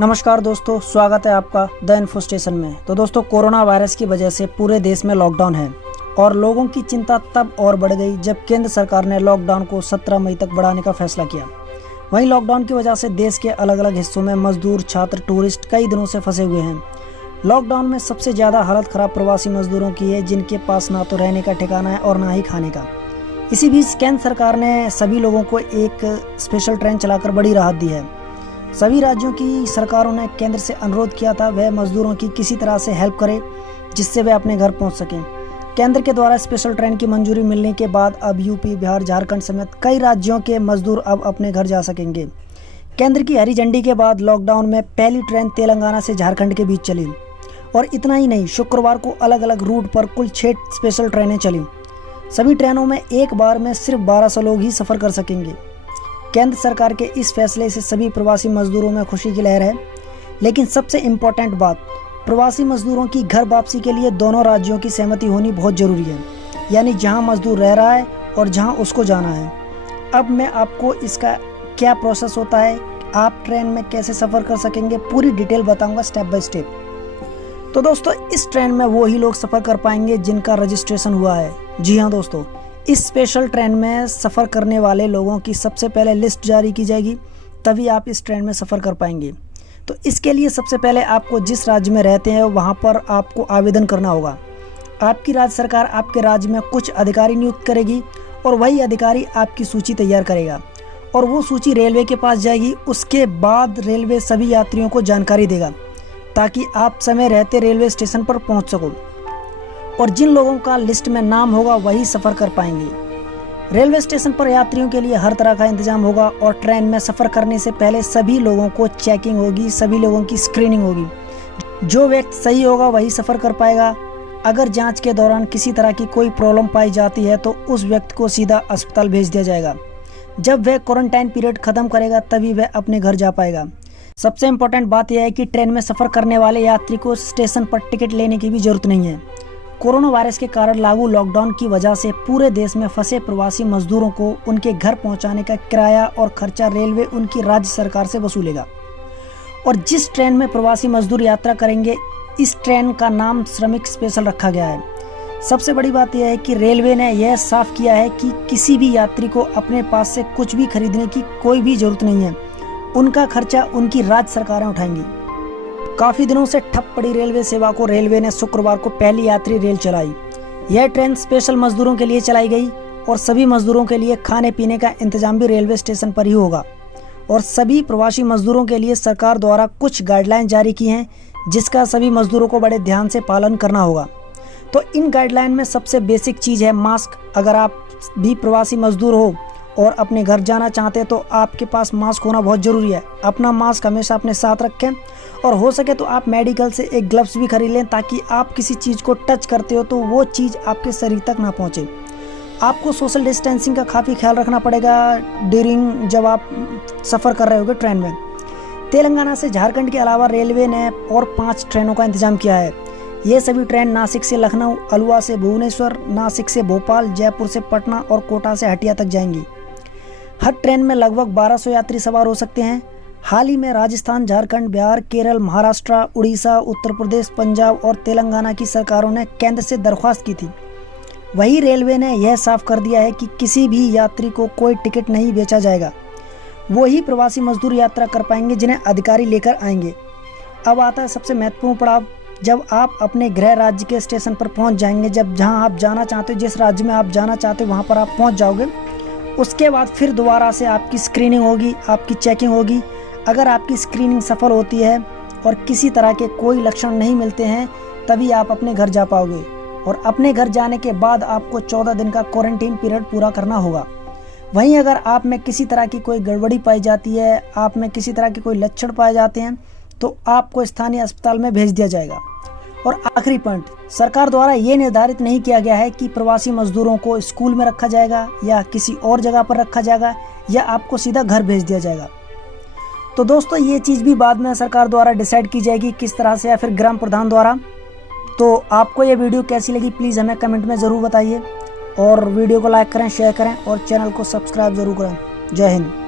नमस्कार दोस्तों, स्वागत है आपका द इन्फो स्टेशन में। तो दोस्तों, कोरोना वायरस की वजह से पूरे देश में लॉकडाउन है और लोगों की चिंता तब और बढ़ गई जब केंद्र सरकार ने लॉकडाउन को 17 मई तक बढ़ाने का फैसला किया। वहीं लॉकडाउन की वजह से देश के अलग अलग हिस्सों में मजदूर, छात्र, टूरिस्ट कई दिनों से फंसे हुए हैं। लॉकडाउन में सबसे ज़्यादा हालत ख़राब प्रवासी मजदूरों की है, जिनके पास ना तो रहने का ठिकाना है और ना ही खाने का। इसी बीच केंद्र सरकार ने सभी लोगों को एक स्पेशल ट्रेन चलाकर बड़ी राहत दी है। सभी राज्यों की सरकारों ने केंद्र से अनुरोध किया था वह मजदूरों की किसी तरह से हेल्प करे जिससे वे अपने घर पहुंच सकें। केंद्र के द्वारा स्पेशल ट्रेन की मंजूरी मिलने के बाद अब यूपी, बिहार, झारखंड समेत कई राज्यों के मजदूर अब अपने घर जा सकेंगे। केंद्र की हरी झंडी के बाद लॉकडाउन में पहली ट्रेन तेलंगाना से झारखंड के बीच चली और इतना ही नहीं, शुक्रवार को अलग अलग रूट पर कुल 6 स्पेशल ट्रेनें चली। सभी ट्रेनों में एक बार में सिर्फ 1200 लोग ही सफ़र कर सकेंगे। केंद्र सरकार के इस फैसले से सभी प्रवासी मजदूरों में खुशी की लहर है। लेकिन सबसे इम्पोर्टेंट बात, प्रवासी मजदूरों की घर वापसी के लिए दोनों राज्यों की सहमति होनी बहुत ज़रूरी है, यानी जहां मजदूर रह रहा है और जहां उसको जाना है। अब मैं आपको इसका क्या प्रोसेस होता है, आप ट्रेन में कैसे सफ़र कर सकेंगे, पूरी डिटेल बताऊंगा स्टेप बाय स्टेप। तो दोस्तों, इस ट्रेन में वो ही लोग सफ़र कर पाएंगे जिनका रजिस्ट्रेशन हुआ है। जी हाँ दोस्तों, इस स्पेशल ट्रेन में सफ़र करने वाले लोगों की सबसे पहले लिस्ट जारी की जाएगी, तभी आप इस ट्रेन में सफ़र कर पाएंगे। तो इसके लिए सबसे पहले आपको जिस राज्य में रहते हैं वहाँ पर आपको आवेदन करना होगा। आपकी राज्य सरकार आपके राज्य में कुछ अधिकारी नियुक्त करेगी और वही अधिकारी आपकी सूची तैयार करेगा और वो सूची रेलवे के पास जाएगी। उसके बाद रेलवे सभी यात्रियों को जानकारी देगा ताकि आप समय रहते रेलवे स्टेशन पर पहुँच सको और जिन लोगों का लिस्ट में नाम होगा वही सफ़र कर पाएंगे। रेलवे स्टेशन पर यात्रियों के लिए हर तरह का इंतजाम होगा और ट्रेन में सफ़र करने से पहले सभी लोगों को चेकिंग होगी, सभी लोगों की स्क्रीनिंग होगी। जो व्यक्ति सही होगा वही सफ़र कर पाएगा। अगर जांच के दौरान किसी तरह की कोई प्रॉब्लम पाई जाती है तो उस व्यक्ति को सीधा अस्पताल भेज दिया जाएगा। जब वह क्वारंटाइन पीरियड ख़त्म करेगा तभी वह अपने घर जा पाएगा। सबसे इम्पोर्टेंट बात यह है कि ट्रेन में सफ़र करने वाले यात्री को स्टेशन पर टिकट लेने की भी ज़रूरत नहीं है। कोरोना वायरस के कारण लागू लॉकडाउन की वजह से पूरे देश में फंसे प्रवासी मजदूरों को उनके घर पहुंचाने का किराया और खर्चा रेलवे उनकी राज्य सरकार से वसूलेगा। और जिस ट्रेन में प्रवासी मजदूर यात्रा करेंगे, इस ट्रेन का नाम श्रमिक स्पेशल रखा गया है। सबसे बड़ी बात यह है कि रेलवे ने यह साफ किया है कि किसी भी यात्री को अपने पास से कुछ भी खरीदने की कोई भी जरूरत नहीं है। उनका खर्चा उनकी राज्य सरकारें उठाएंगी। काफ़ी दिनों से ठप पड़ी रेलवे सेवा को रेलवे ने शुक्रवार को पहली यात्री रेल चलाई। यह ट्रेन स्पेशल मजदूरों के लिए चलाई गई और सभी मजदूरों के लिए खाने पीने का इंतजाम भी रेलवे स्टेशन पर ही होगा। और सभी प्रवासी मजदूरों के लिए सरकार द्वारा कुछ गाइडलाइन जारी की हैं, जिसका सभी मजदूरों को बड़े ध्यान से पालन करना होगा। तो इन गाइडलाइन में सबसे बेसिक चीज़ है मास्क। अगर आप भी प्रवासी मजदूर हो और अपने घर जाना चाहते हैं तो आपके पास मास्क होना बहुत ज़रूरी है। अपना मास्क हमेशा अपने साथ रखें और हो सके तो आप मेडिकल से एक ग्लव्स भी खरीद लें ताकि आप किसी चीज़ को टच करते हो तो वो चीज़ आपके शरीर तक ना पहुंचे। आपको सोशल डिस्टेंसिंग का काफ़ी ख्याल रखना पड़ेगा ड्यूरिंग जब आप सफ़र कर रहे होगे ट्रेन में। तेलंगाना से झारखंड के अलावा रेलवे ने और 5 ट्रेनों का इंतजाम किया है। ये सभी ट्रेन नासिक से लखनऊ, अलुआ से भुवनेश्वर, नासिक से भोपाल, जयपुर से पटना और कोटा से हटिया तक जाएंगी। हर ट्रेन में लगभग 1200 यात्री सवार हो सकते हैं। हाल ही में राजस्थान, झारखंड, बिहार, केरल, महाराष्ट्र, उड़ीसा, उत्तर प्रदेश, पंजाब और तेलंगाना की सरकारों ने केंद्र से दरख्वास्त की थी। वहीं रेलवे ने यह साफ कर दिया है कि किसी भी यात्री को कोई टिकट नहीं बेचा जाएगा। वही प्रवासी मजदूर यात्रा कर पाएंगे जिन्हें अधिकारी लेकर आएंगे। अब आता है सबसे महत्वपूर्ण पड़ाव, जब आप अपने गृह राज्य के स्टेशन पर पहुंच जाएंगे। जब जहां आप जाना चाहते हो, जिस राज्य में आप जाना चाहते हो वहां पर आप पहुंच जाओगे, उसके बाद फिर दोबारा से आपकी स्क्रीनिंग होगी, आपकी चेकिंग होगी। अगर आपकी स्क्रीनिंग सफल होती है और किसी तरह के कोई लक्षण नहीं मिलते हैं तभी आप अपने घर जा पाओगे। और अपने घर जाने के बाद आपको 14 दिन का क्वारंटीन पीरियड पूरा करना होगा। वहीं अगर आप में किसी तरह की कोई गड़बड़ी पाई जाती है, आप में किसी तरह के कोई लक्षण पाए जाते हैं तो आपको स्थानीय अस्पताल में भेज दिया जाएगा। और आखिरी पॉइंट, सरकार द्वारा ये निर्धारित नहीं किया गया है कि प्रवासी मजदूरों को स्कूल में रखा जाएगा या किसी और जगह पर रखा जाएगा या आपको सीधा घर भेज दिया जाएगा। तो दोस्तों, ये चीज़ भी बाद में सरकार द्वारा डिसाइड की जाएगी किस तरह से, या फिर ग्राम प्रधान द्वारा। तो आपको ये वीडियो कैसी लगी प्लीज़ हमें कमेंट में ज़रूर बताइए और वीडियो को लाइक करें, शेयर करें और चैनल को सब्सक्राइब ज़रूर करें। जय हिंद।